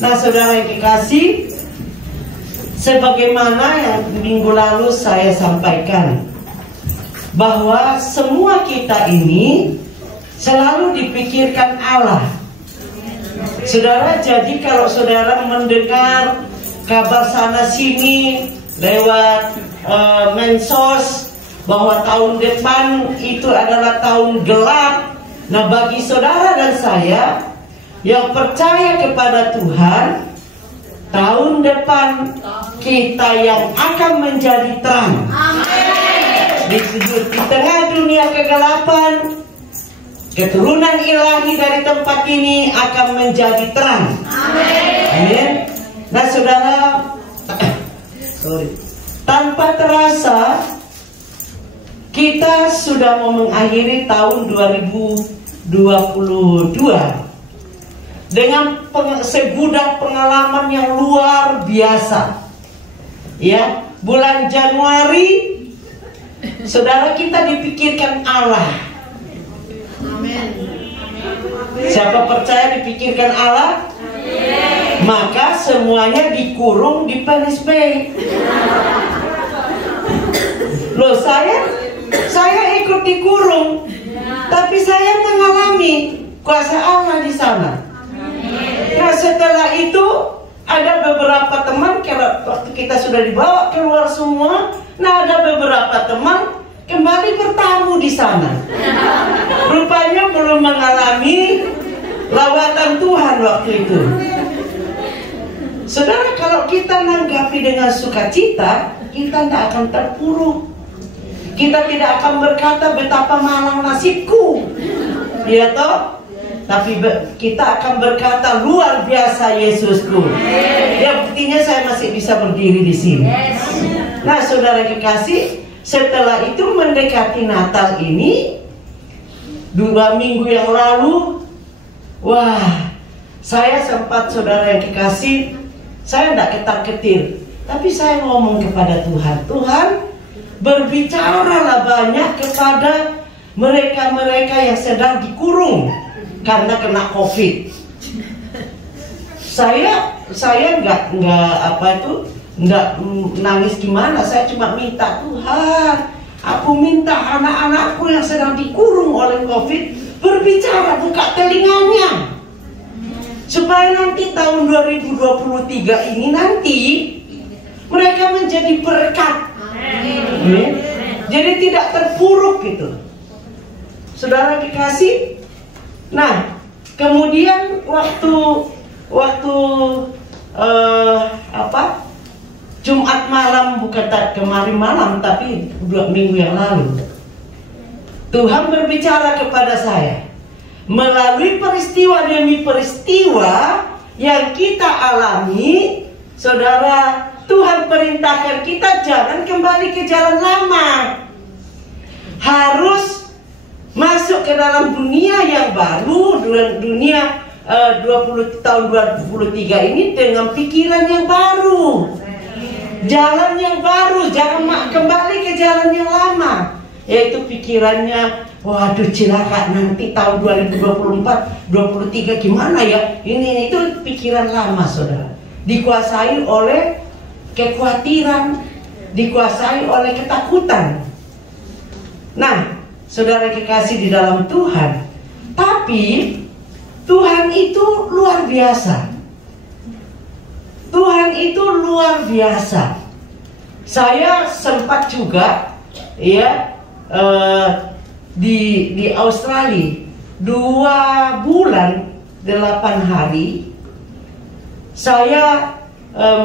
Nah, saudara yang kekasih, sebagaimana yang minggu lalu saya sampaikan, bahwa semua kita ini selalu dipikirkan Allah. Saudara, jadi kalau saudara mendengar kabar sana sini lewat mensos bahwa tahun depan itu adalah tahun gelap, nah bagi saudara dan saya yang percaya kepada Tuhan, tahun depan kita yang akan menjadi terang. Amin. Di tengah dunia kegelapan, keturunan ilahi dari tempat ini akan menjadi terang. Amin. Nah, saudara, tanpa terasa kita sudah mau mengakhiri tahun 2022 dengan segudang pengalaman yang luar biasa. Ya, bulan Januari, saudara, kita dipikirkan Allah. Amin. Siapa percaya dipikirkan Allah? Amin. Maka semuanya dikurung di PNSP. Loh, saya ikut dikurung, tapi saya mengalami kuasa Allah di sana. Nah, setelah itu ada beberapa teman, waktu kita sudah dibawa keluar semua, nah ada beberapa teman kembali bertamu di sana. Rupanya belum mengalami lawatan Tuhan waktu itu. Saudara, kalau kita menanggapi dengan sukacita, kita tidak akan terpuruk. Kita tidak akan berkata betapa malang nasibku, ya toh? Tapi kita akan berkata luar biasa Yesusku. Ya, buktinya saya masih bisa berdiri di sini. Nah, saudara kekasih, setelah itu mendekati Natal ini, 2 minggu yang lalu, wah, saya sempat, saudara yang kekasih, saya tidak ketar-ketir, tapi saya ngomong kepada Tuhan, Tuhan, berbicaralah banyak kepada mereka-mereka yang sedang dikurung karena kena COVID. Saya nggak nangis gimana. Saya cuma minta, Tuhan, aku minta anak-anakku yang sedang dikurung oleh COVID berbicara, buka telinganya, supaya nanti tahun 2023 ini nanti mereka menjadi berkat. Jadi tidak terpuruk gitu, saudara kekasih. Nah, kemudian waktu Jumat malam, bukan kemarin malam, tapi 2 minggu yang lalu, Tuhan berbicara kepada saya melalui peristiwa demi peristiwa yang kita alami. Saudara, Tuhan perintahkan kita jangan kembali ke jalan lama, harus masuk ke dalam dunia yang baru, dunia 20 ini dengan pikiran yang baru, jalan yang baru, jangan kembali ke jalan yang lama, yaitu pikirannya, waduh cilaka nanti tahun 2024-23 gimana ya, ini itu pikiran lama, saudara, dikuasai oleh kekhawatiran, dikuasai oleh ketakutan. Nah, saudara kekasih di dalam Tuhan, tapi Tuhan itu luar biasa. Tuhan itu luar biasa. Saya sempat juga ya di Australia 2 bulan 8 hari saya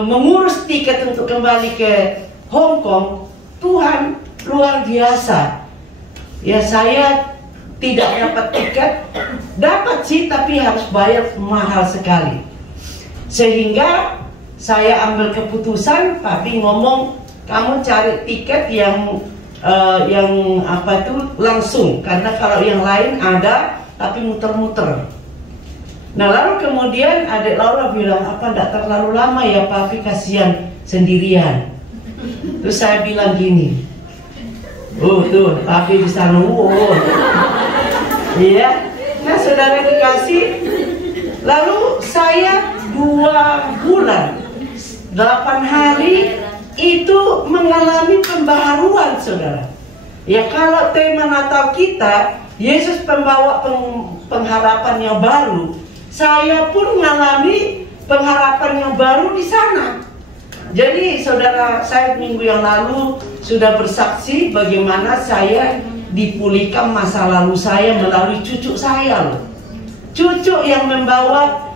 mengurus tiket untuk kembali ke Hong Kong. Tuhan luar biasa. Ya, saya tidak dapat tiket, dapat sih, tapi harus bayar mahal sekali. Sehingga saya ambil keputusan, tapi ngomong, kamu cari tiket yang langsung, karena kalau yang lain ada tapi muter-muter. Nah, lalu kemudian adik Laura bilang, apa enggak terlalu lama ya papi, kasihan sendirian. Terus saya bilang gini, oh tuh, papi bisa nunggu. Iya. Nah, saudara dikasih, lalu saya 2 bulan 8 hari itu mengalami pembaharuan, saudara. Ya, kalau tema Natal kita Yesus pembawa pengharapan yang baru, saya pun mengalami pengharapan yang baru di sana. Jadi saudara, saya minggu yang lalu sudah bersaksi bagaimana saya dipulihkan masa lalu saya melalui cucu saya loh. Cucu yang membawa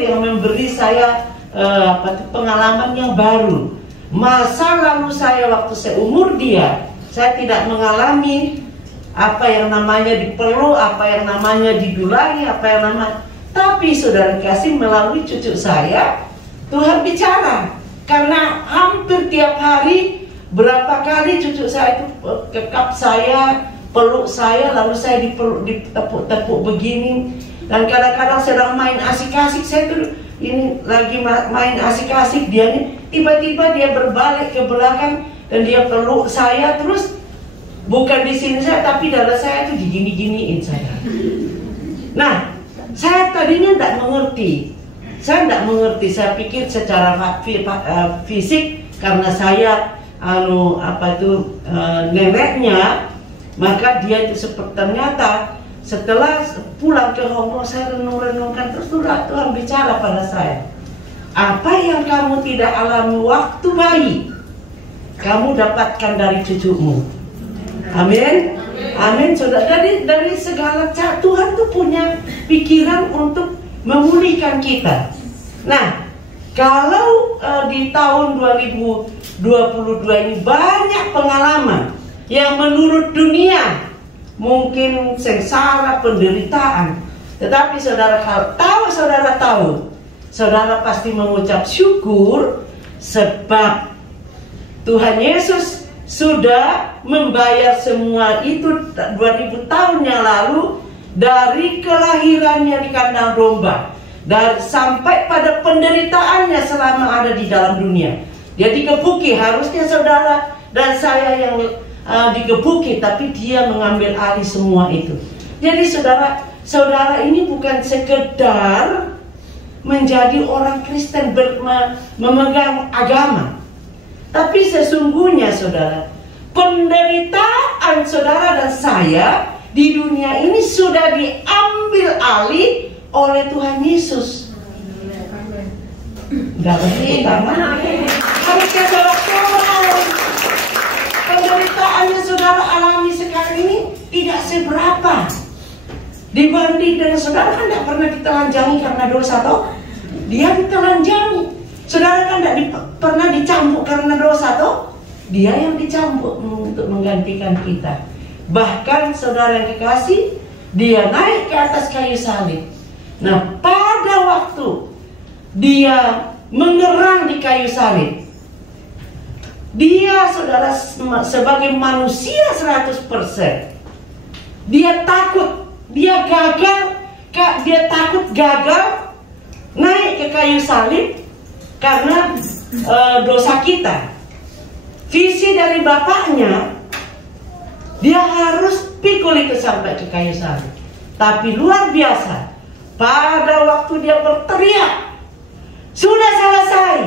yang memberi saya pengalaman yang baru. Masa lalu saya waktu seumur dia, saya tidak mengalami apa yang namanya diperlu, apa yang namanya didulangi, apa yang namanya. Tapi saudara kasih, melalui cucu saya Tuhan bicara. Karena hampir tiap hari, berapa kali cucu saya itu kekap saya, peluk saya, lalu saya ditepuk-tepuk begini. Dan kadang-kadang sedang main asik-asik, saya tuh ini lagi main asik-asik, dia nih tiba-tiba dia berbalik ke belakang dan dia peluk saya terus. Bukan di sini saya, tapi dada saya itu digini-giniin saya. Nah, saya tadinya tidak mengerti. Saya pikir secara fisik karena saya neneknya, maka dia itu ternyata setelah pulang ke Hong Kong saya renung-renungkan terus Tuhan bicara pada saya. Apa yang kamu tidak alami waktu bayi, kamu dapatkan dari cucumu. Amin, amin, saudara. Dari segala cara Tuhan tuh punya pikiran untuk memulihkan kita. Nah, kalau di tahun 2022 ini banyak pengalaman yang menurut dunia mungkin sengsara, penderitaan. Tetapi saudara tahu, saudara pasti mengucap syukur sebab Tuhan Yesus sudah membayar semua itu 2000 tahun yang lalu, dari kelahirannya di kandang domba dan sampai pada penderitaannya selama ada di dalam dunia. Dia dikebuki, harusnya saudara dan saya yang dikebuki, tapi dia mengambil alih semua itu. Jadi saudara ini bukan sekedar menjadi orang Kristen memegang agama, tapi sesungguhnya saudara, penderitaan saudara dan saya di dunia ini sudah diambil alih oleh Tuhan Yesus. Gak berarti harusnya saudara, penderitaan yang saudara alami sekarang ini tidak seberapa dibanding dengan saudara kan tidak pernah ditelanjangi karena dosa toh. Dia ditelanjangi. Saudara kan tidak pernah dicambuk karena dosa toh. Dia yang dicambuk untuk menggantikan kita. Bahkan saudara yang dikasih, dia naik ke atas kayu salib. Nah, pada waktu dia mengerang di kayu salib, dia saudara sebagai manusia 100%, dia takut, dia takut gagal naik ke kayu salib karena dosa kita. Visi dari bapaknya, dia harus pikul itu sampai ke kayu salib. Tapi luar biasa, pada waktu dia berteriak, sudah selesai,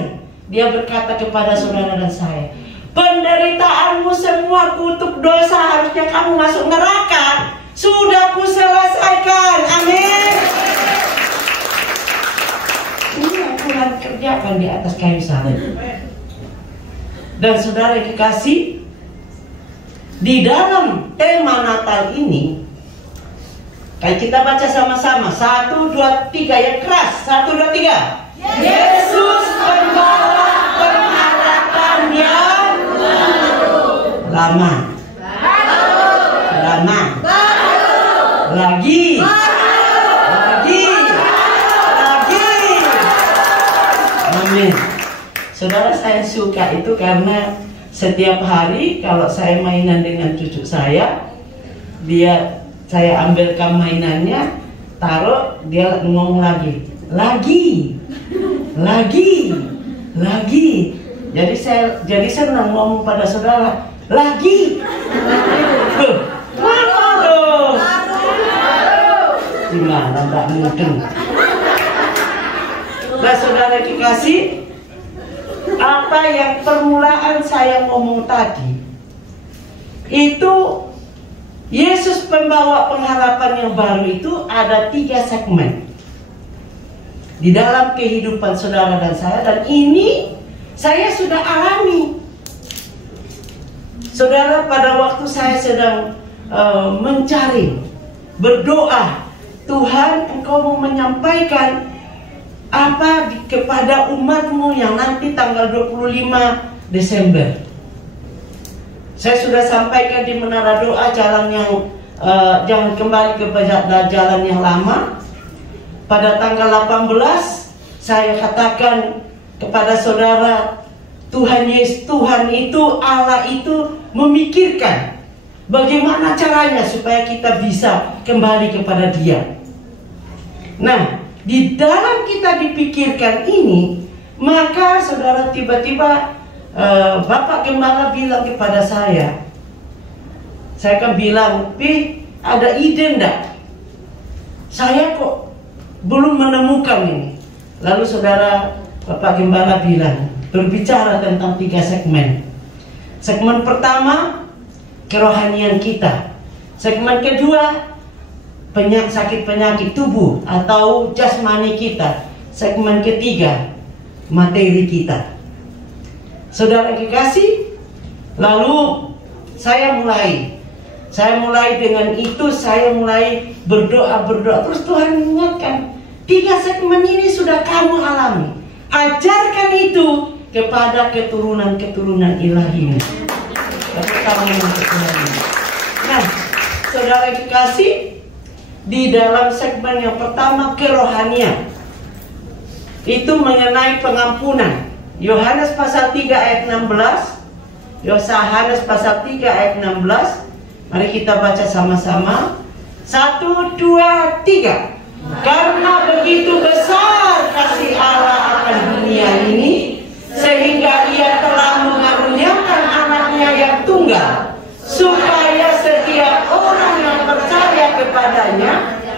dia berkata kepada saudara dan saya, penderitaanmu semua kutuk dosa, harusnya kamu masuk neraka, sudah kuselesaikan. Amin. Ini yang Tuhan kerjakan di atas kayu salib. Dan saudara yang dikasih, di dalam tema Natal ini, kayak kita baca sama-sama, 1, 2, 3 yang keras, 1, 2, 3. Yesus membawa pengharapan yang baru. Lama. Lagi. Amin. Saudara, saya suka itu karena setiap hari kalau saya mainan dengan cucu saya, saya ambilkan mainannya, taruh, dia ngomong lagi. Jadi senang ngomong pada saudara, lagi. Gimana tak mungkin? Nah, saudara dikasih, apa yang permulaan saya ngomong tadi, itu Yesus pembawa pengharapan yang baru itu ada 3 segmen di dalam kehidupan saudara dan saya, dan ini saya sudah alami. Saudara, pada waktu saya sedang mencari, berdoa, Tuhan, Engkau mau menyampaikan apa kepada umatmu yang nanti tanggal 25 Desember. Saya sudah sampaikan di Menara Doa, jalan yang jangan kembali kepada jalan yang lama. Pada tanggal 18 saya katakan kepada saudara, Tuhan Yesus, Tuhan itu, Allah itu memikirkan bagaimana caranya supaya kita bisa kembali kepada Dia. Nah, di dalam kita dipikirkan ini, maka saudara tiba-tiba Bapak Gembala bilang kepada saya kan bilang, Pi, ada ide enggak? Saya kok belum menemukan ini. Lalu saudara Bapak Gembala bilang, berbicara tentang 3 segmen. Segmen pertama, kerohanian kita. Segmen kedua, sakit penyakit tubuh atau jasmani kita. Segmen ketiga, materi kita. Saudara kekasih, lalu saya mulai dengan itu, saya mulai berdoa. Terus Tuhan mengingatkan, 3 segmen ini sudah kamu alami. Ajarkan itu kepada keturunan-keturunan ilahi. Nah, saudara kekasih, di dalam segmen yang pertama, kerohanian, itu mengenai pengampunan. Yohanes pasal 3 ayat 16. Yohanes pasal 3 ayat 16. Mari kita baca sama-sama. 1, 2, 3. Karena begitu besar kasih Allah akan dunia ini, sehingga Ia telah mengaruniakan anaknya yang tunggal, supaya setiap orang yang percaya kepadanya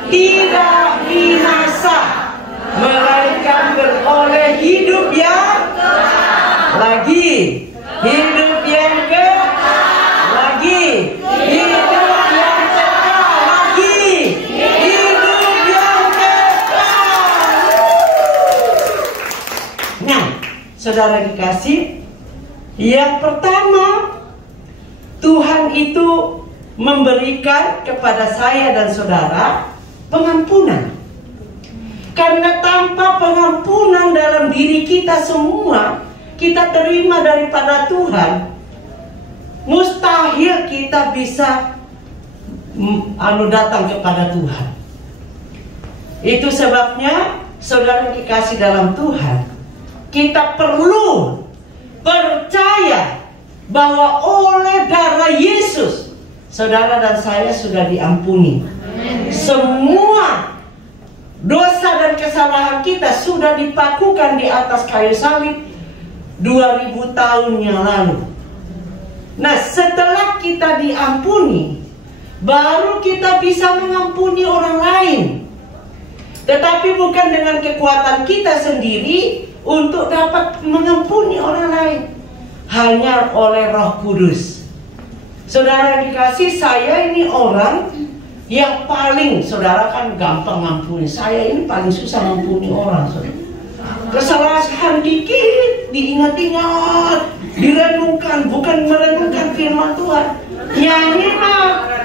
tidak binasa, melainkan beroleh hidup yang lagi, hidup yang lagi, hidup yang kekal lagi, hidup yang kekal. Nah, saudara dikasih, yang pertama, Tuhan itu memberikan kepada saya dan saudara pengampunan. Karena tanpa pengampunan dalam diri kita semua, kita terima daripada Tuhan, mustahil kita bisa datang kepada Tuhan. Itu sebabnya saudara dikasih dalam Tuhan, kita perlu percaya bahwa oleh darah Yesus, saudara dan saya sudah diampuni. Semua dosa dan kesalahan kita sudah dipakukan di atas kayu salib 2000 tahun yang lalu. Nah, setelah kita diampuni, baru kita bisa mengampuni orang lain. Tetapi bukan dengan kekuatan kita sendiri untuk dapat mengampuni orang lain, hanya oleh Roh Kudus. Saudara dikasih, saya ini orang yang paling, saudara kan gampang ngampuni, saya ini paling susah ngampuni orang, saudara. Kesalahan dikit diingat-ingat, direnungkan, bukan merenungkan firman Tuhan.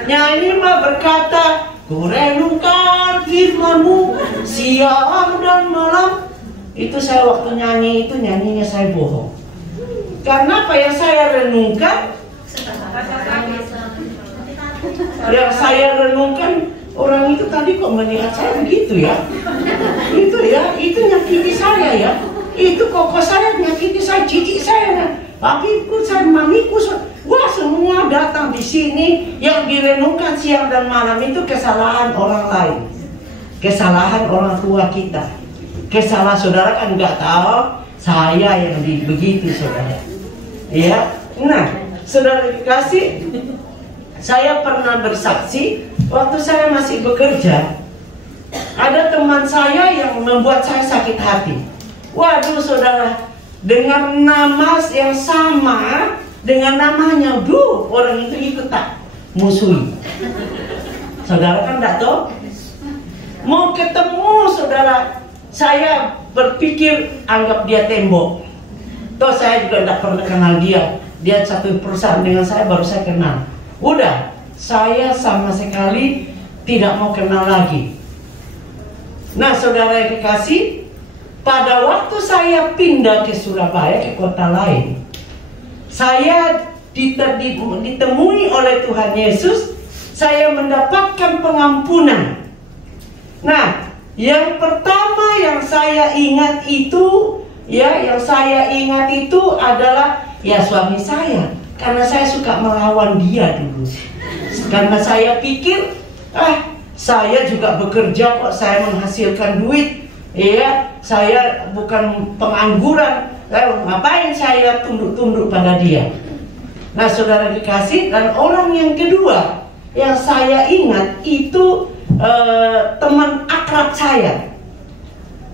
Nyanyi mah berkata, ku renungkan firman-Mu siang dan malam. Itu saya waktu nyanyi itu, nyanyinya saya bohong. Karena apa yang saya renungkan, yang saya renungkan, orang itu tadi kok melihat saya begitu ya. Itu nyakiti saya ya. Itu koko saya nyakiti saya, cici saya, papiku, saya, mamiku, wah semua datang di sini. Yang direnungkan siang dan malam itu kesalahan orang lain, kesalahan orang tua kita, kesalahan saudara kan nggak tahu saya yang begitu saudara. Ya, nah saudara dikasih, saya pernah bersaksi waktu saya masih bekerja, ada teman saya yang membuat saya sakit hati. Waduh saudara, dengan nama yang sama dengan namanya, orang itu ikut tak musuhi. Saudara kan enggak tahu? Mau ketemu saudara, saya berpikir anggap dia tembok. Toh saya juga tidak pernah kenal dia. Dia satu perusahaan dengan saya, baru saya kenal. Udah, saya sama sekali tidak mau kenal lagi. Nah saudara yang kekasih, pada waktu saya pindah ke Surabaya, ke kota lain, saya ditemui oleh Tuhan Yesus. Saya mendapatkan pengampunan. Nah, yang pertama yang saya ingat itu, adalah suami saya. Karena saya suka melawan dia dulu. Karena saya pikir, saya juga bekerja kok, saya menghasilkan duit. Saya bukan pengangguran. Ngapain saya tunduk-tunduk pada dia? Nah, saudara dikasih, dan orang yang kedua yang saya ingat itu teman akrab saya.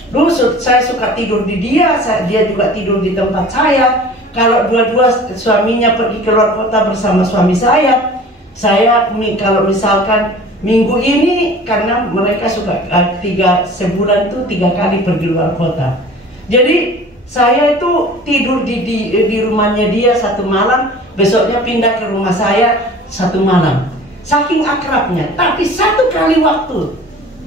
Dulu saya suka tidur di dia juga tidur di tempat saya. Kalau dua-dua suaminya pergi keluar kota bersama suami saya kalau misalkan minggu ini, karena mereka suka sebulan itu 3 kali pergi luar kota. Jadi saya itu tidur di rumahnya dia 1 malam, besoknya pindah ke rumah saya 1 malam. Saking akrabnya. Tapi 1 kali waktu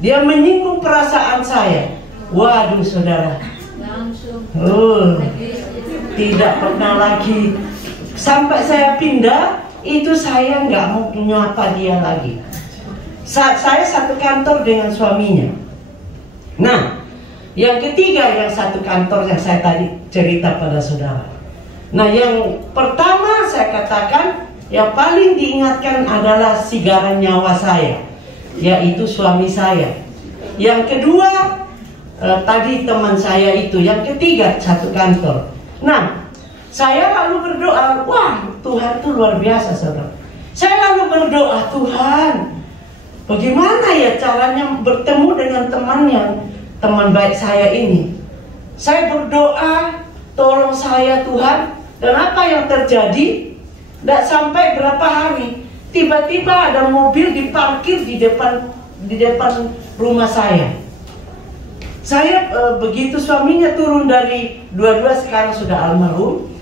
dia menyinggung perasaan saya. Waduh saudara, tidak pernah lagi. Sampai saya pindah, itu saya nggak mau menyapa dia lagi. Saya satu kantor dengan suaminya. Nah, yang ketiga yang satu kantor yang saya tadi cerita pada saudara. Nah, yang pertama saya katakan, yang paling diingatkan adalah sigaran nyawa saya, yaitu suami saya. Yang kedua, tadi teman saya itu. Yang ketiga, satu kantor. Nah, saya lalu berdoa, wah Tuhan itu luar biasa saudara. Saya lalu berdoa, Tuhan, bagaimana ya caranya bertemu dengan teman baik saya ini. Saya berdoa, tolong saya Tuhan. Dan apa yang terjadi? Tidak sampai berapa hari, tiba-tiba ada mobil diparkir di depan rumah saya. Saya begitu suaminya turun dari, dua-dua sekarang sudah almarhum.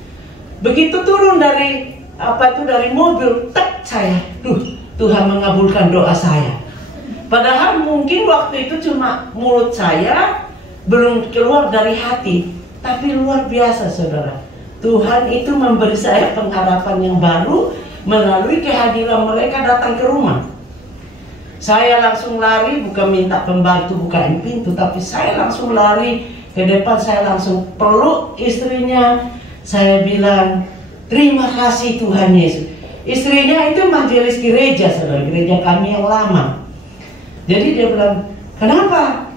Begitu turun dari mobil, saya, Tuhan mengabulkan doa saya. Padahal mungkin waktu itu cuma mulut saya, belum keluar dari hati. Tapi luar biasa saudara, Tuhan itu memberi saya pengharapan yang baru melalui kehadiran mereka datang ke rumah. Saya langsung lari, bukan minta pembantu bukain pintu, tapi saya langsung lari ke depan, saya langsung peluk istrinya. Saya bilang, terima kasih Tuhan Yesus. Istrinya itu majelis gereja, saudara, gereja kami yang lama. Jadi dia bilang, kenapa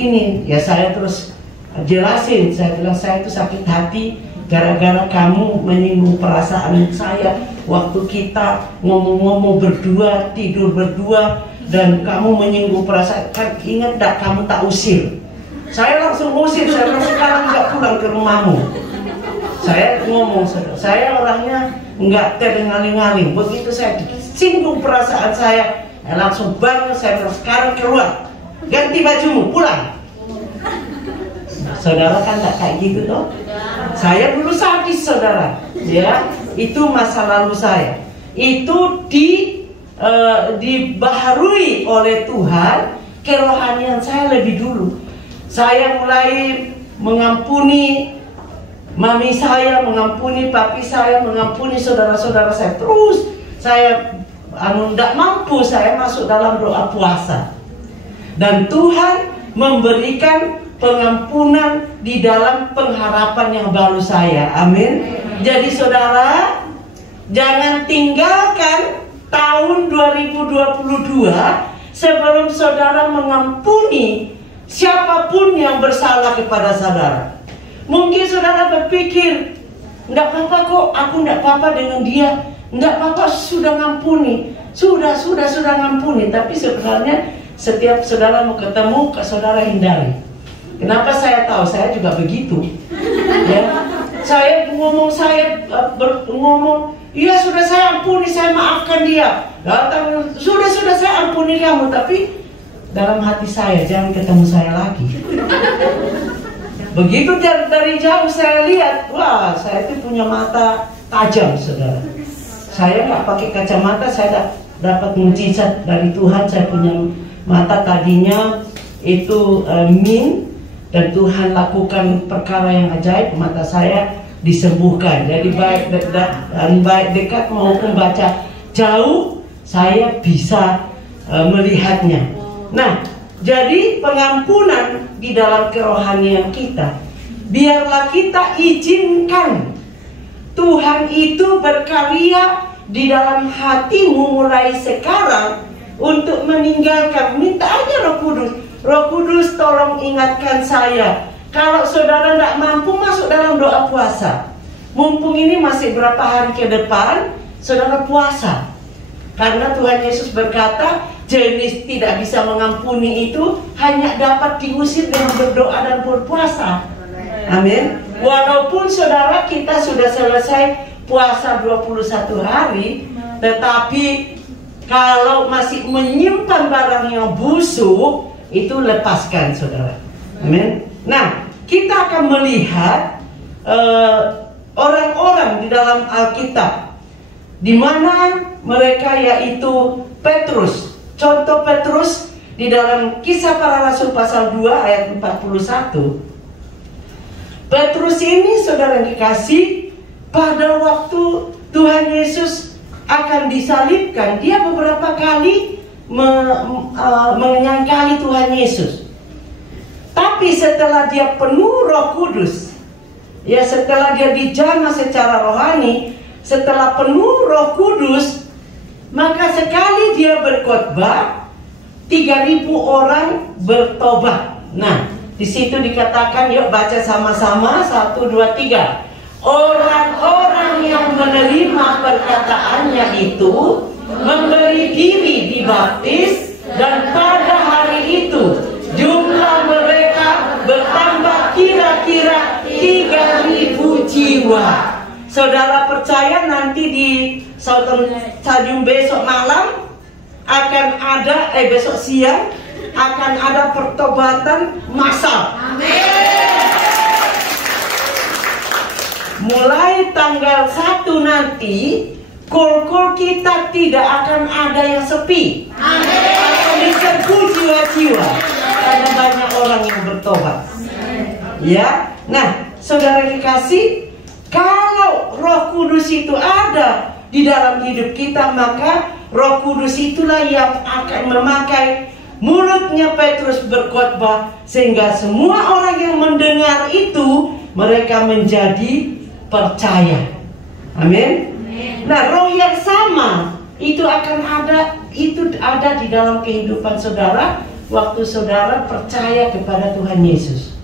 ini? Ya saya terus jelasin, saya bilang saya itu sakit hati gara-gara kamu menyinggung perasaan saya waktu kita ngomong-ngomong berdua, tidur berdua, dan kamu menyinggung perasaan. Kan ingat tak, kamu tak usir. Saya langsung usir, saya bilang sekarang nggak pulang ke rumahmu. Saya ngomong, saya orangnya nggak terdengaling-aling. Begitu saya singgung perasaan saya langsung bangun, saya bilang sekarang keluar, ganti bajumu, pulang. Saudara kan tak kayak gitu toh. Saya dulu sadis saudara, ya, itu masa lalu saya. Itu dibaharui oleh Tuhan, kerohanian saya lebih dulu. Saya mulai mengampuni mami saya, mengampuni papi saya, mengampuni saudara-saudara saya. Terus saya tidak mampu, saya masuk dalam doa puasa. Dan Tuhan memberikan pengampunan di dalam pengharapan yang baru saya. Amin. Jadi saudara, jangan tinggalkan tahun 2022 sebelum saudara mengampuni siapapun yang bersalah kepada saudara. Mungkin saudara berpikir, enggak apa-apa kok, aku enggak apa-apa dengan dia, enggak apa-apa, sudah ngampuni, sudah ngampuni. Tapi sebenarnya setiap saudara mau ketemu, saudara hindari. Kenapa saya tahu? Saya juga begitu. Ya, saya ngomong, iya sudah saya ampuni, saya maafkan dia. Datang, sudah saya ampuni kamu, tapi dalam hati saya jangan ketemu saya lagi. Begitu dari jauh saya lihat, wah saya itu punya mata tajam, saudara. Saya nggak pakai kacamata, saya dapat mujizat dari Tuhan. Saya punya mata tadinya itu min, dan Tuhan lakukan perkara yang ajaib, mata saya disembuhkan. Jadi baik dekat maupun baca jauh, saya bisa melihatnya. Nah, jadi pengampunan di dalam kerohanian kita, biarlah kita izinkan Tuhan itu berkarya di dalam hatimu mulai sekarang untuk meninggalkan. Minta aja Roh Kudus. Roh Kudus tolong ingatkan saya. Kalau saudara tidak mampu, masuk dalam doa puasa. Mumpung ini masih berapa hari ke depan, saudara puasa. Karena Tuhan Yesus berkata, jenis tidak bisa mengampuni itu hanya dapat diusir dengan berdoa dan berpuasa. Amin. Walaupun saudara kita sudah selesai puasa 21 hari, tetapi kalau masih menyimpan barang yang busuk, itu lepaskan, saudara. Amin. Nah, kita akan melihat orang-orang di dalam Alkitab, di mana mereka yaitu Petrus. Contoh Petrus di dalam Kisah Para Rasul pasal 2 ayat 41. Petrus ini, saudara yang dikasih, pada waktu Tuhan Yesus akan disalibkan, dia beberapa kali menyangkali Tuhan Yesus. Tapi setelah dia penuh Roh Kudus, ya setelah dia dijamah secara rohani, setelah penuh Roh Kudus, maka sekali dia berkhotbah, 3.000 orang bertobat. Nah, di situ dikatakan, yuk baca sama-sama, 1, 2, 3. Orang-orang yang menerima perkataannya itu memberi diri dibaptis, dan pada hari itu jumlah mereka bertambah kira-kira 3.000 jiwa. Saudara percaya nanti di stadium besok malam akan ada, besok siang akan ada pertobatan massal. Mulai tanggal 1 nanti, kol-kol kita tidak akan ada yang sepi. Akan diserbu jiwa-jiwa karena banyak orang yang bertobat. Ya, nah saudara dikasih, kalau Roh Kudus itu ada di dalam hidup kita, maka Roh Kudus itulah yang akan memakai mulutnya Petrus berkhotbah, sehingga semua orang yang mendengar itu mereka menjadi percaya. Amin. Nah, roh yang sama itu akan ada, itu ada di dalam kehidupan saudara waktu saudara percaya kepada Tuhan Yesus.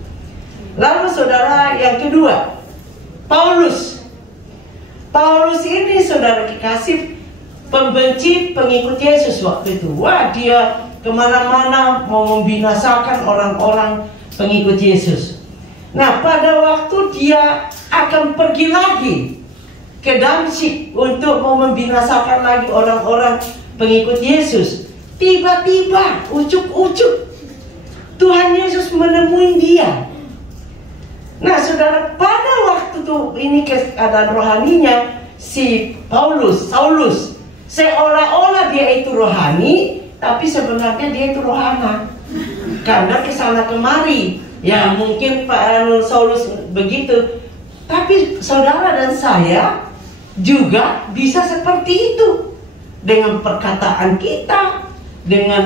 Lalu saudara yang kedua, Paulus. Paulus ini saudara dikasih pembenci pengikut Yesus waktu itu. Wah, dia kemana-mana mau membinasakan orang-orang pengikut Yesus. Nah, pada waktu dia akan pergi lagi ke Damsyik untuk mau membinasakan lagi orang-orang pengikut Yesus, tiba-tiba ucuk-ucuk Tuhan Yesus menemui dia. Nah saudara, pada waktu itu ini keadaan rohaninya si Saulus seolah-olah dia itu rohani, tapi sebenarnya dia itu rohana, karena kesana kemari. Ya mungkin Pak Saulus begitu, tapi saudara dan saya juga bisa seperti itu dengan perkataan kita, dengan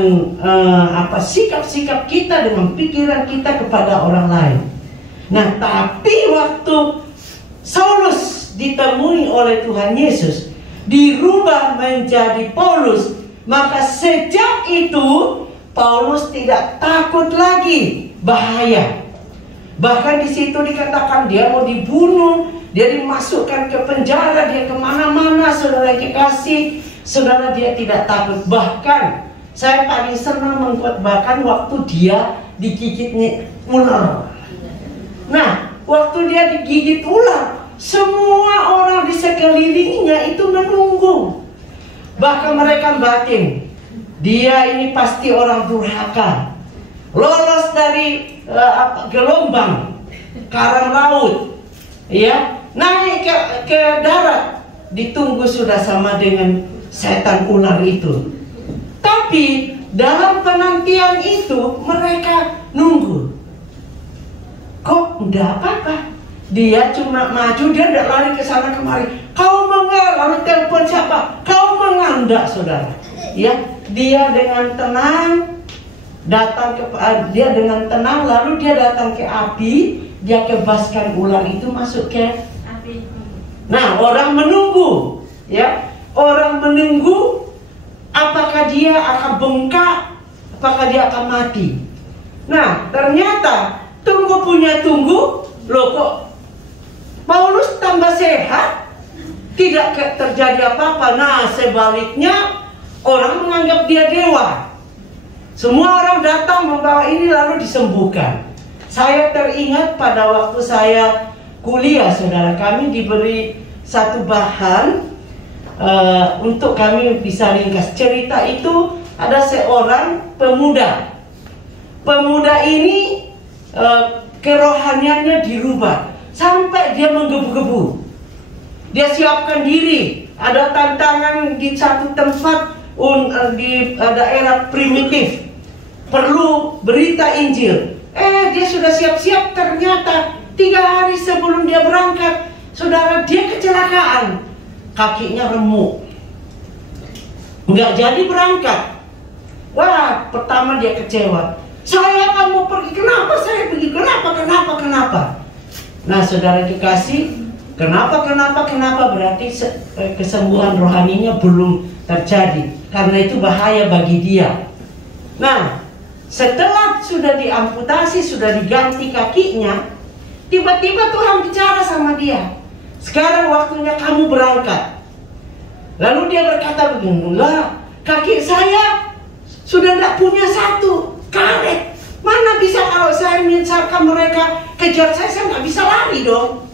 sikap-sikap kita, dengan pikiran kita kepada orang lain. Nah, tapi waktu Saulus ditemui oleh Tuhan Yesus, dirubah menjadi Paulus, maka sejak itu Paulus tidak takut lagi bahaya. Bahkan di situ dikatakan dia mau dibunuh, dia dimasukkan ke penjara, dia kemana-mana, saudara dikasih, saudara dia tidak takut. Bahkan saya paling senang mengkhotbahkan waktu dia digigit ular. Nah, waktu dia digigit ular, semua orang di sekelilingnya itu menunggu. Bahkan mereka batin, dia ini pasti orang durhaka, lolos dari gelombang karang laut, ya, naik ke darat, ditunggu sudah sama dengan setan ular itu. Tapi dalam penantian itu mereka nunggu. Kok enggak apa-apa? Dia cuma maju, dia tidak lari ke sana kemari. Kau mengal, lalu telepon siapa? Kau mengandak, saudara. Ya, dia dengan tenang datang ke lalu dia datang ke api, dia kebaskan ular itu masuk ke api. Nah, orang menunggu, ya. Orang menunggu apakah dia akan bengkak, apakah dia akan mati. Nah, ternyata tunggu, loh kok Paulus tambah sehat, tidak terjadi apa-apa. Nah, sebaliknya orang menganggap dia dewa. Semua orang datang membawa ini lalu disembuhkan. Saya teringat pada waktu saya kuliah, saudara, kami diberi satu bahan untuk kami bisa ringkas cerita itu. Ada seorang pemuda. Pemuda ini kerohaniannya dirubah sampai dia menggebu-gebu. Dia siapkan diri. Ada tantangan di satu tempat di daerah primitif, perlu berita Injil. Dia sudah siap-siap. Ternyata 3 hari sebelum dia berangkat, saudara, dia kecelakaan. Kakinya remuk, nggak jadi berangkat. Wah, pertama dia kecewa. Saya akan mau pergi. Kenapa saya pergi? Kenapa? Nah, saudara dikasih, kenapa? Berarti kesembuhan rohaninya belum terjadi. Karena itu bahaya bagi dia. Nah, setelah sudah diamputasi, sudah diganti kakinya, tiba-tiba Tuhan bicara sama dia. Sekarang waktunya kamu berangkat. Lalu dia berkata begini, lah, kaki saya sudah tidak punya satu karet. Mana bisa kalau saya misalkan mereka kejar saya nggak bisa lari dong.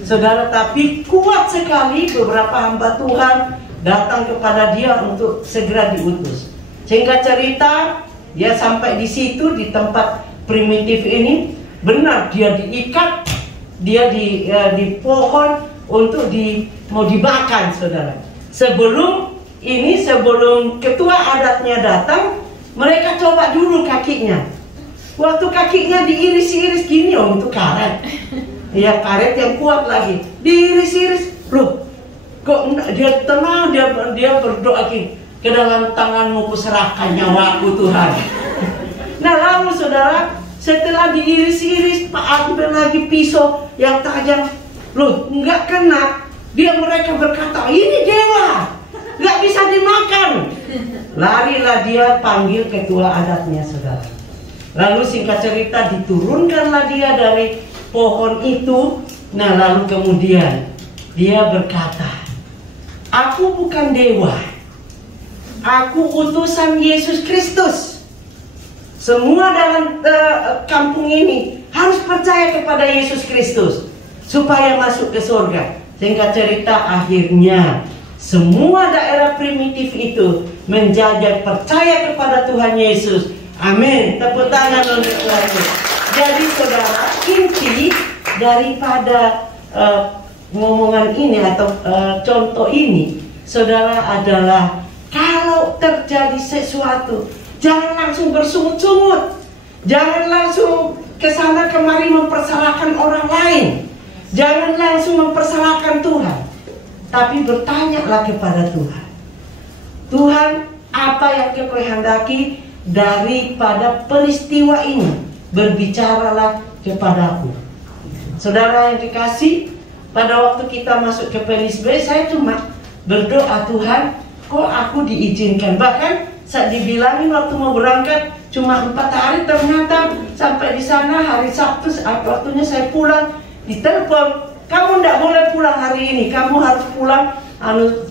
Saudara, tapi kuat sekali beberapa hamba Tuhan datang kepada dia untuk segera diutus. Sehingga cerita, dia sampai di situ, di tempat primitif ini, benar dia diikat, dia di pohon untuk mau dibakar, saudara. Sebelum ketua adatnya datang, mereka coba dulu kakinya. Waktu kakinya diiris-iris gini, itu karet. Ya, karet yang kuat lagi. Diiris-iris, loh, kok dia tenang, dia berdoa gini, ke dalam tanganmu kuserahkan nyawaku, Tuhan. Nah, lalu saudara, setelah diiris-iris, ambil lagi pisau yang tajam, loh, nggak kena. Mereka berkata, ini dewa, nggak bisa dimakan. Larilah dia panggil ketua adatnya, saudara. Lalu singkat cerita, diturunkanlah dia dari pohon itu. Nah, lalu kemudian dia berkata, aku bukan dewa, aku utusan Yesus Kristus. Semua dalam kampung ini harus percaya kepada Yesus Kristus supaya masuk ke surga. Singkat cerita, akhirnya semua daerah primitif itu menjadi percaya kepada Tuhan Yesus. Amin. Tepuk tangan untuk Tuhan. Jadi saudara, inti daripada ngomongan ini atau contoh ini, saudara, adalah kalau terjadi sesuatu, jangan langsung bersungut-sungut. Jangan langsung kesana kemari mempersalahkan orang lain. Jangan langsung mempersalahkan Tuhan. Tapi bertanyalah kepada Tuhan. Tuhan, apa yang Kau kehendaki daripada peristiwa ini? Berbicaralah kepadaku. Saudara yang dikasih, pada waktu kita masuk ke PNSB, saya cuma berdoa, Tuhan, kok aku diizinkan. Bahkan saat dibilangin waktu mau berangkat cuma 4 hari, ternyata sampai di sana hari Sabtu, waktunya saya pulang, ditelepon, kamu tidak boleh pulang hari ini, kamu harus pulang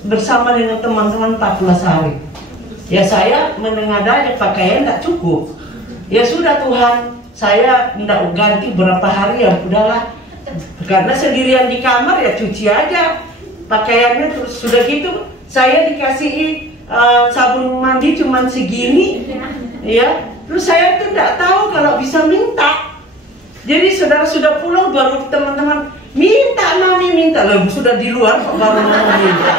bersama dengan teman-teman 14 hari. Ya, saya menengadah pakaian tidak cukup. Ya sudah Tuhan, saya tidak ganti berapa hari, ya udahlah. Karena sendirian di kamar ya cuci aja pakaiannya, terus sudah gitu saya dikasih sabun mandi cuman segini, ya. Terus saya tuh tidak tahu kalau bisa minta. Jadi saudara sudah pulang baru teman-teman minta, mami minta, loh sudah di luar kok baru mau minta.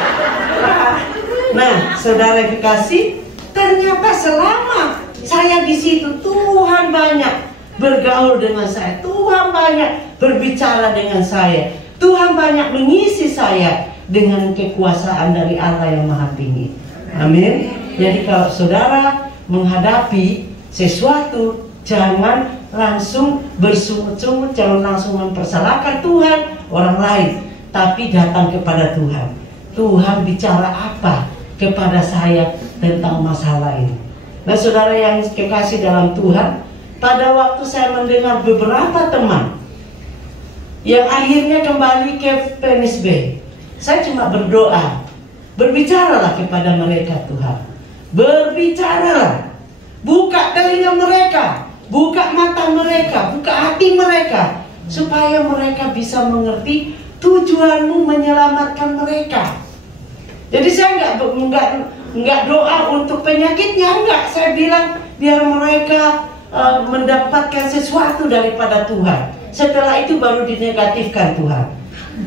Nah, saudara dikasih, ternyata selama saya di situ Tuhan banyak bergaul dengan saya, Tuhan banyak berbicara dengan saya, Tuhan banyak mengisi saya dengan kekuasaan dari Allah yang Maha Tinggi. Amin. Jadi kalau saudara menghadapi sesuatu, jangan langsung bersungut-sungut, jangan langsung mempersalahkan Tuhan, orang lain, tapi datang kepada Tuhan. Tuhan bicara apa kepada saya tentang masalah ini. Nah, saudara yang kekasih dalam Tuhan, pada waktu saya mendengar beberapa teman yang akhirnya kembali ke PNSB, saya cuma berdoa, berbicaralah kepada mereka Tuhan, berbicaralah. Buka telinga mereka, buka mata mereka, buka hati mereka, supaya mereka bisa mengerti tujuanmu menyelamatkan mereka. Jadi saya nggak doa untuk penyakitnya, enggak. Saya bilang biar mereka mendapatkan sesuatu daripada Tuhan. Setelah itu baru dinegatifkan Tuhan.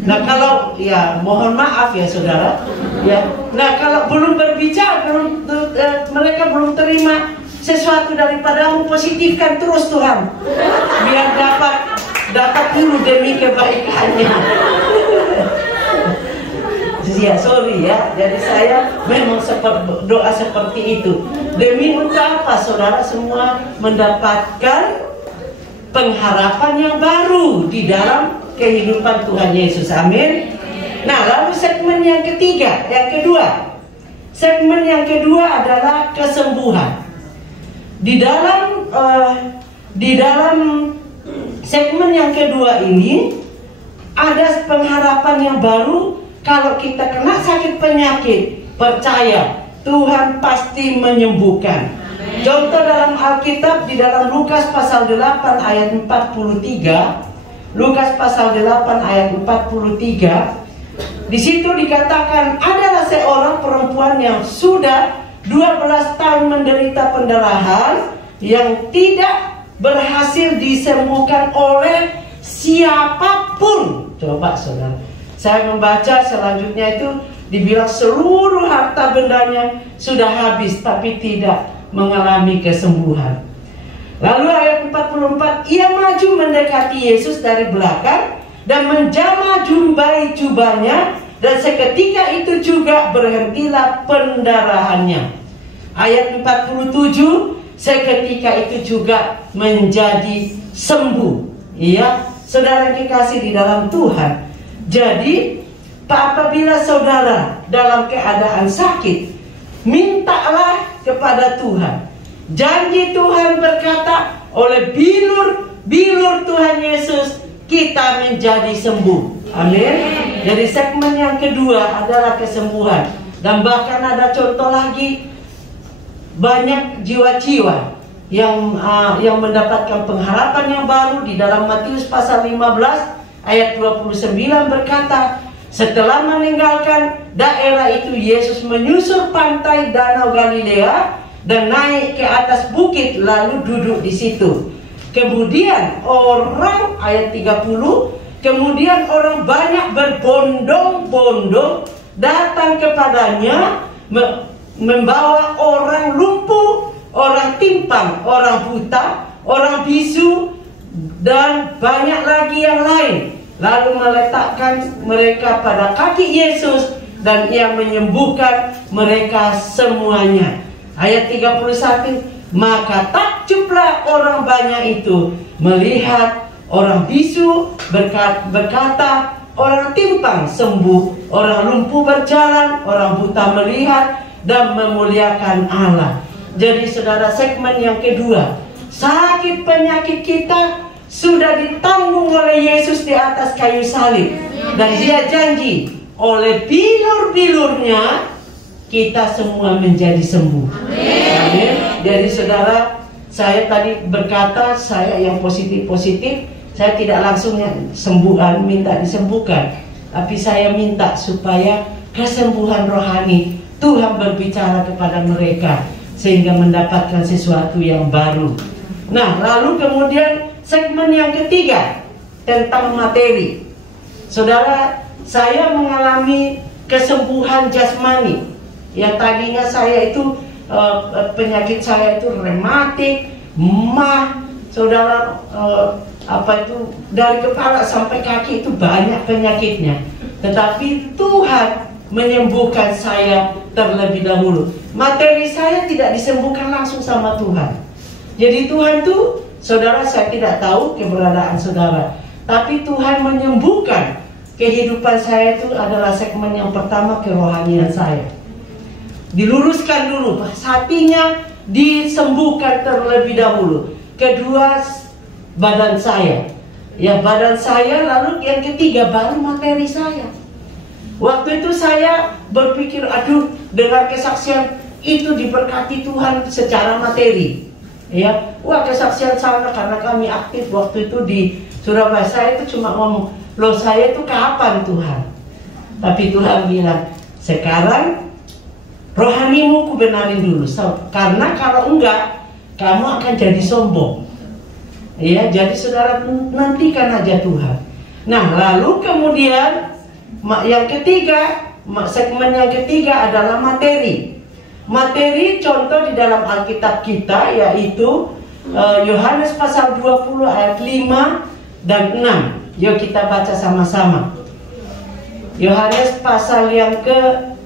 Nah kalau ya mohon maaf ya saudara, ya. Nah kalau belum berbicara, mereka belum terima sesuatu daripadamu, positifkan terus Tuhan, biar dapat dulu demi kebaikannya. Ya sorry ya, jadi saya memang doa seperti itu. Demi untuk apa saudara semua mendapatkan pengharapan yang baru di dalam kehidupan Tuhan Yesus. Amin. Nah lalu segmen yang ketiga, yang kedua. Segmen yang kedua adalah kesembuhan. Di dalam segmen yang kedua ini ada pengharapan yang baru. Kalau kita kena sakit penyakit, percaya Tuhan pasti menyembuhkan. Amen. Contoh dalam Alkitab di dalam Lukas pasal 8 ayat 43. Lukas pasal 8 ayat 43. Di situ dikatakan adalah seorang perempuan yang sudah 12 tahun menderita pendarahan yang tidak berhasil disembuhkan oleh siapapun. Coba saudara, saya membaca selanjutnya itu dibilang seluruh harta bendanya sudah habis tapi tidak mengalami kesembuhan. Lalu ayat 44, ia maju mendekati Yesus dari belakang dan menjamah jumbai jubahnya, dan seketika itu juga berhentilah pendarahannya. Ayat 47, seketika itu juga menjadi sembuh. Iya, saudara dikasih di dalam Tuhan. Jadi, apabila saudara dalam keadaan sakit, mintalah kepada Tuhan. Janji Tuhan berkata, oleh bilur Tuhan Yesus kita menjadi sembuh. Amin. Jadi segmen yang kedua adalah kesembuhan. Dan bahkan ada contoh lagi, banyak jiwa-jiwa yang mendapatkan pengharapan yang baru. Di dalam Matius pasal 15 ayat 29 berkata, setelah meninggalkan daerah itu, Yesus menyusur pantai Danau Galilea dan naik ke atas bukit lalu duduk di situ. Kemudian orang, ayat 30, kemudian orang banyak berbondong-bondong datang kepadanya, membawa orang lumpuh, orang timpang, orang buta, orang bisu, dan banyak lagi yang lain. Lalu meletakkan mereka pada kaki Yesus dan ia menyembuhkan mereka semuanya. Ayat 31, maka takjublah orang banyak itu melihat orang bisu berkata, orang timpang sembuh, orang lumpuh berjalan, orang buta melihat, dan memuliakan Allah. Jadi saudara, segmen yang kedua, sakit penyakit kita sudah ditanggung oleh Yesus di atas kayu salib. Dan dia janji, oleh bilur-bilurnya kita semua menjadi sembuh. Amin. Jadi saudara, saya tadi berkata saya yang positif-positif, saya tidak langsung minta disembuhkan, tapi saya minta supaya kesembuhan rohani Tuhan berbicara kepada mereka sehingga mendapatkan sesuatu yang baru. Nah, lalu kemudian segmen yang ketiga tentang materi. Saudara, saya mengalami kesembuhan jasmani. Yang tadinya saya itu penyakit saya itu rematik, mah, saudara, dari kepala sampai kaki itu banyak penyakitnya. Tetapi Tuhan menyembuhkan saya terlebih dahulu. Materi saya tidak disembuhkan langsung sama Tuhan. Jadi Tuhan tuh, saudara, saya tidak tahu keberadaan saudara, tapi Tuhan menyembuhkan kehidupan saya. Itu adalah segmen yang pertama, kerohanian saya diluruskan dulu, hatinya disembuhkan terlebih dahulu. Kedua, badan saya, ya badan saya. Lalu yang ketiga baru materi saya. Waktu itu saya berpikir, aduh, dengar kesaksian itu diberkati Tuhan secara materi, ya. Wah, kesaksian sana karena kami aktif waktu itu di Surabaya. Saya itu cuma ngomong, loh saya itu kapan Tuhan? Tapi Tuhan bilang, sekarang rohanimu ku benarin dulu, karena kalau enggak kamu akan jadi sombong. Ya, jadi saudara nantikan aja Tuhan. Nah, lalu kemudian yang ketiga, segmen yang ketiga adalah materi. Materi contoh di dalam Alkitab kita yaitu Yohanes pasal 20 ayat 5 dan 6. Yuk kita baca sama-sama. Yohanes pasal yang ke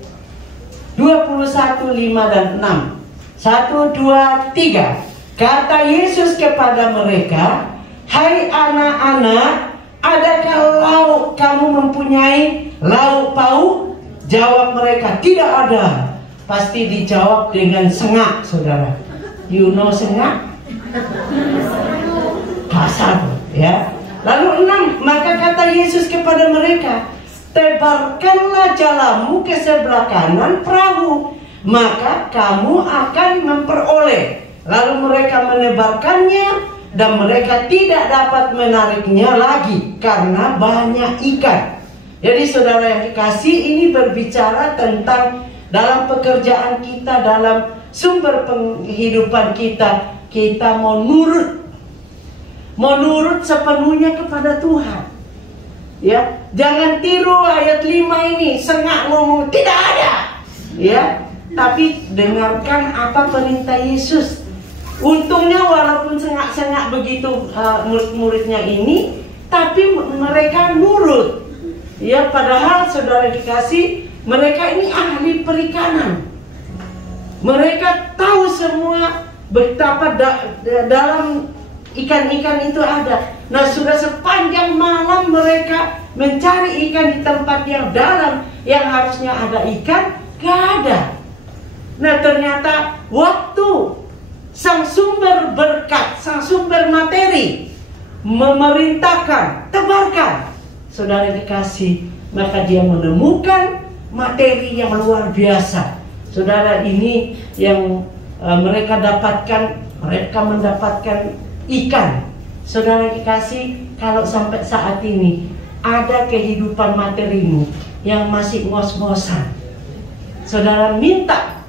21, 5 dan 6. 1, 2, 3. Kata Yesus kepada mereka, hai anak-anak, adakah kamu mempunyai lauk pauk? Jawab mereka, tidak ada. Pasti dijawab dengan sengak, saudara. You know sengak? Kasar, ya. Lalu 6, maka kata Yesus kepada mereka, tebarkanlah jalamu ke sebelah kanan perahu, maka kamu akan memperoleh. Lalu mereka menebarkannya dan mereka tidak dapat menariknya lagi karena banyak ikan. Jadi saudara yang dikasih, ini berbicara tentang dalam pekerjaan kita, dalam sumber penghidupan kita, kita mau nurut sepenuhnya kepada Tuhan. Ya, jangan tiru ayat 5 ini, sengak ngomong tidak ada. Ya, tapi dengarkan apa perintah Yesus. Untungnya walaupun sengak-sengak begitu murid-muridnya ini, tapi mereka nurut. Ya, padahal saudara dikasih, mereka ini ahli perikanan. Mereka tahu semua betapa dalam ikan-ikan itu ada. Nah, sudah sepanjang malam mereka mencari ikan di tempat yang dalam, yang harusnya ada ikan, gak ada. Nah, ternyata waktu sang sumber berkat, sang sumber materi memerintahkan, tebarkan, saudara dikasih, maka dia menemukan materi yang luar biasa. Saudara, ini yang mereka dapatkan, mereka mendapatkan ikan. Saudara dikasih, kalau sampai saat ini ada kehidupan materimu yang masih ngos-ngosan, saudara minta,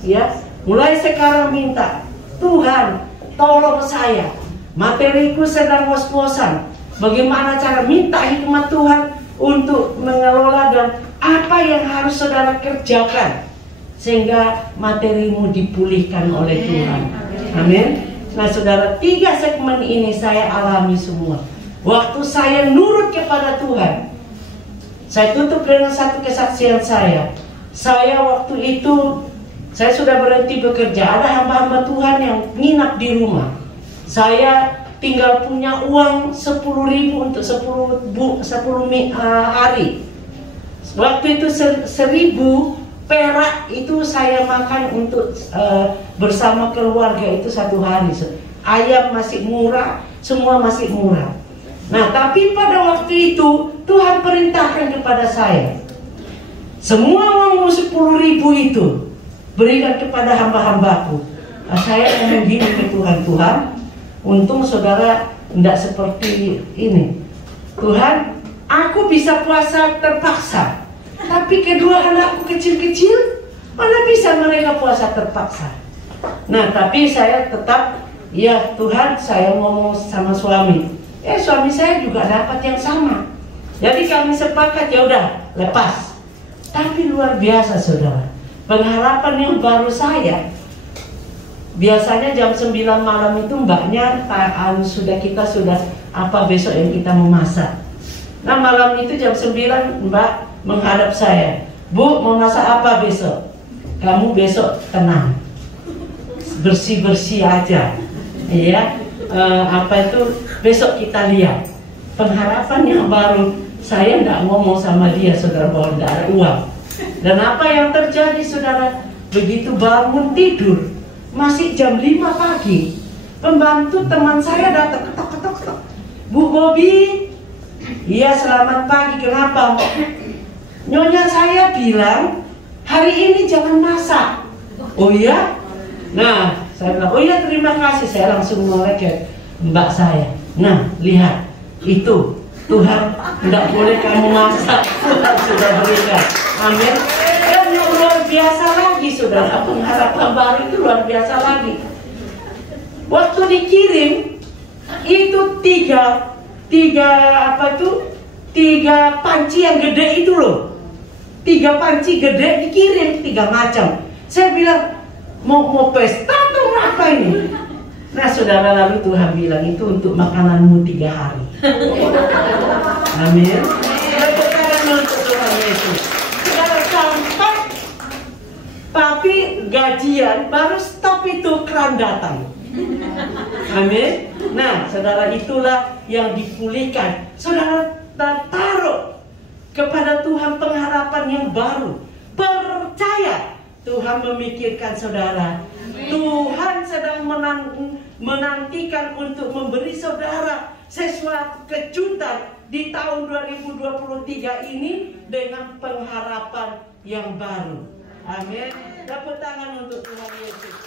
ya, mulai sekarang minta, Tuhan tolong saya, materiku sedang ngos-ngosan. Bagaimana cara? Minta hikmat Tuhan untuk mengelola dan apa yang harus saudara kerjakan sehingga materimu dipulihkan oleh Tuhan. Amin. Nah saudara, 3 segmen ini saya alami semua. Waktu saya nurut kepada Tuhan, saya tutup dengan satu kesaksian saya. Saya waktu itu, saya sudah berhenti bekerja. Ada hamba-hamba Tuhan yang nginap di rumah. Saya tinggal punya uang 10.000 untuk 10 hari. Waktu itu 1.000 perak itu saya makan untuk bersama keluarga itu 1 hari. Ayam masih murah, semua masih murah. Nah, tapi pada waktu itu Tuhan perintahkan kepada saya, semua uang 10.000 itu berikan kepada hamba-hambaku. Saya ngomong gini ke Tuhan, untung saudara tidak seperti ini. Tuhan, aku bisa puasa terpaksa, tapi kedua anakku kecil-kecil, mana bisa mereka puasa terpaksa. Nah, tapi saya tetap, ya Tuhan, saya ngomong sama suami. Suami saya juga dapat yang sama. Jadi kami sepakat, ya udah, lepas. Tapi luar biasa saudara, pengharapan yang baru saya. Biasanya jam 9 malam itu mbaknya kita sudah apa besok yang kita memasak. Nah malam itu jam 9 mbak menghadap saya, Bu, mau masak apa besok? Kamu besok tenang, bersih-bersih aja, ya. Apa itu besok kita lihat. Pengharapan yang baru, saya nggak ngomong sama dia saudara bahwa nggak ada uang. Dan apa yang terjadi saudara, begitu bangun tidur masih jam 5 pagi, pembantu teman saya datang, ketok. Bu Bobi, iya selamat pagi, kenapa? Nyonya saya bilang hari ini jangan masak. Oh iya? Nah, saya bilang, oh iya terima kasih. Saya langsung melek mbak saya. Nah, lihat, itu Tuhan tidak boleh kamu masak, Tuhan sudah berikan. Amin. Dan yang luar biasa lagi saudara, pengharapan baru itu luar biasa lagi. Waktu dikirim itu tiga panci yang gede itu loh. 3 panci gede dikirim 3 macam. Saya bilang mau pesta atau apa ini? Nah saudara, lalu Tuhan bilang itu untuk makananmu 3 hari. Amin. Untuk Tuhan Yesus. Saudara, sampai tapi gajian baru stop itu keran datang. Amin. Nah saudara, itulah yang dipulihkan. Saudara taruh kepada Tuhan pengharapan yang baru. Percaya Tuhan memikirkan saudara. Tuhan sedang menantikan untuk memberi saudara sesuatu kejutan di tahun 2023 ini dengan pengharapan yang baru. Amin. Tepuk tangan untuk Tuhan Yesus.